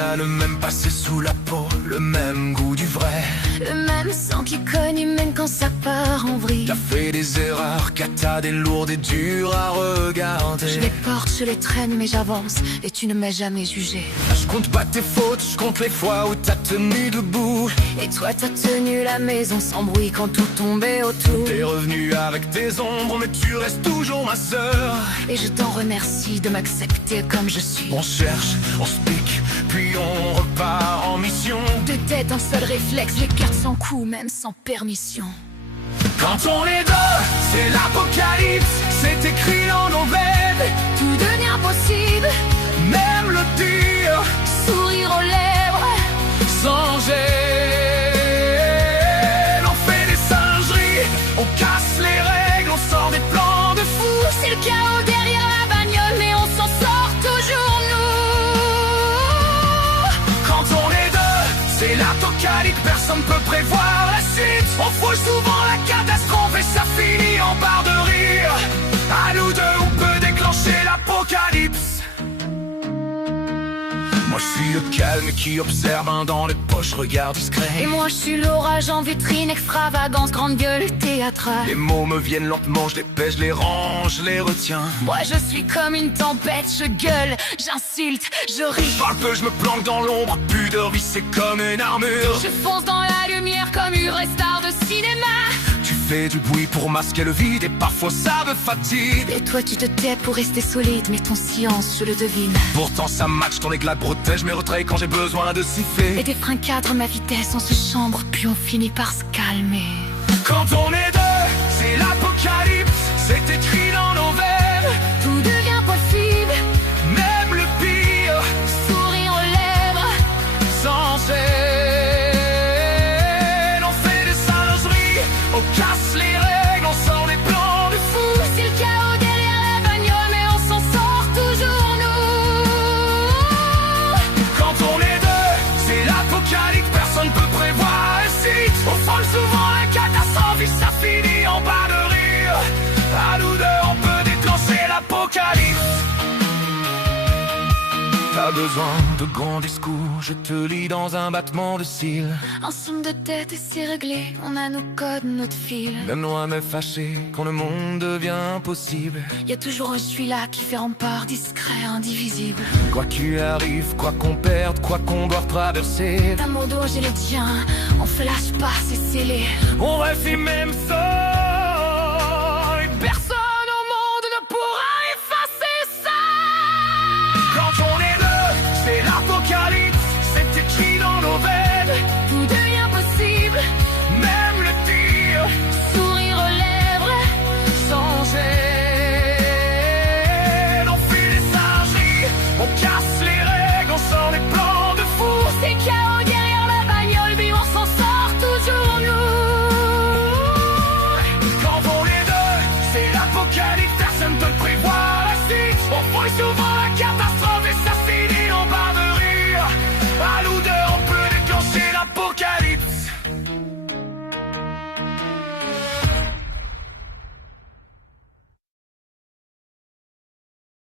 a le même passé sous la peau, le même goût du vrai, le même sang qui cogne même quand ça part en vrille. T'as fait des erreurs, cata, des lourdes et dures à regarder. Je les porte, je les traîne mais j'avance et tu ne m'as jamais jugé. Je compte pas tes fautes, je compte les fois où t'as tenu debout. Et toi t'as tenu la maison sans bruit quand tout tombait autour. T'es revenu avec tes ombres mais tu restes toujours ma sœur. Et je t'en remercie de m'accepter comme je suis. On cherche, on se pique, puis on repart en mission. De tête, un seul réflexe, j'écarte sans coup, même sans permission. Quand on est deux, c'est l'apocalypse, c'est écrit dans nos veines. Tout devient possible, Même le pire, sourire aux lèvres, sans gêne. On fait des singeries, on casse les règles, on sort des plans de fou. c'est le chaos derrière la bagnole, mais on s'en sort toujours nous. Quand on est deux, c'est l'apocalypse, personne peut prévoir la suite. On fouille souvent la catastrophe et ça finit en barre de rire. À nous deux, on peut déclencher l'apocalypse. Moi je suis le calme qui observe, main dans les poches, regard discret. Et moi je suis l'orage en vitrine, extravagance, grande gueule, théâtrale. Les mots me viennent lentement, je les pèse, je les range, je les retiens. Moi je suis comme une tempête, je gueule, j'insulte, je ris. Je parle peu, je me planque dans l'ombre, plus de vie, c'est comme une armure. Je fonce dans la lumière comme une vraie star de cinéma. Tu fais du bruit pour masquer le vide et parfois ça me fatigue. Et toi tu te tais pour rester solide, mais ton silence je le devine. Pourtant ça match, ton éclat protège mes retraits quand j'ai besoin de siffler. Et tes freins cadrent ma vitesse, on se chambre, puis on finit par se calmer. Quand on est deux, c'est l'apocalypse, c'est écrit dans nos veines. Tout devient possible, Même le pire, sourire aux lèvres, sans gêne. On fait des singeries, on casse les règles, on sort des plans de fou. c'est le chaos derrière la bagnole, mais on s'en sort toujours nous. Quand on est deux, c'est l'apocalypse, personne peut prévoir la suite. On frôle souvent la catastrophe et ça finit en bas de rire. À nous deux, on peut déclencher l'apocalypse. Pas besoin de grands discours, je te lis dans un battement de cils. Un somme de tête et c'est réglé, on a nos codes, notre fil. Même loin mais fâché quand le monde devient impossible. Y a toujours un je suis là qui fait rempart, discret, indivisible. Quoi qu'il arrive, quoi qu'on perde, quoi qu'on doit traverser, D'un mot d'eau, j'ai le tien, on flash pas, c'est scellé. on reste même seul.